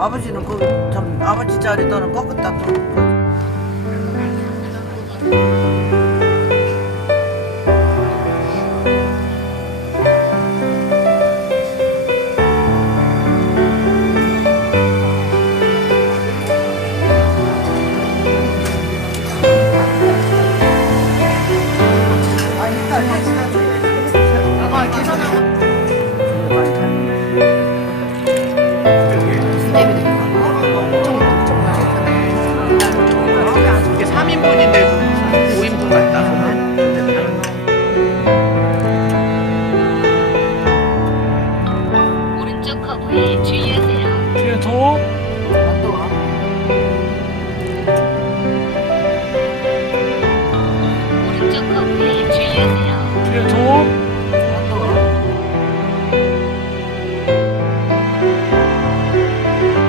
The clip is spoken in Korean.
아버지는 그 참 아버지 자리 너는 꺾었다 또. 아, 계산하고 네, 주의하세요. 뒤에 더워? 안 더워. 오른쪽 커브에 주의하세요.